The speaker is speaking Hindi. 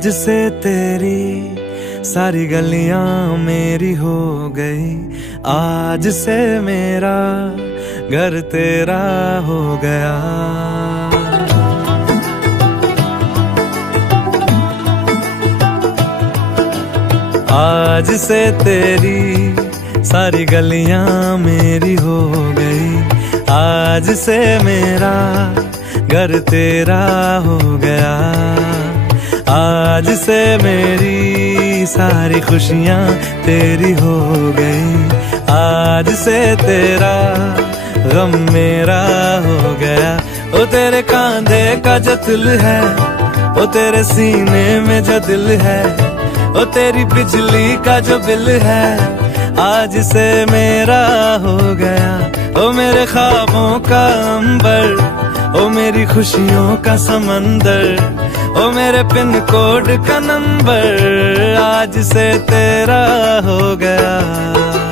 आज से तेरी सारी गलियां मेरी हो गई, आज से मेरा घर तेरा हो गया। आज से तेरी सारी गलियां मेरी हो गई, आज से मेरा घर तेरा हो गया। आज से मेरी सारी खुशियां तेरी हो गई, आज से तेरा गम मेरा हो गया। ओ तेरे कांधे का जो दिल है, ओ तेरे सीने में जो दिल है, ओ तेरी बिजली का जो बिल है, आज से मेरा हो गया। ओ मेरे ख्वाबों का अंबर, ओ मेरी खुशियों का समंदर, ओ मेरे पिन कोड का नंबर, आज से तेरा हो गया।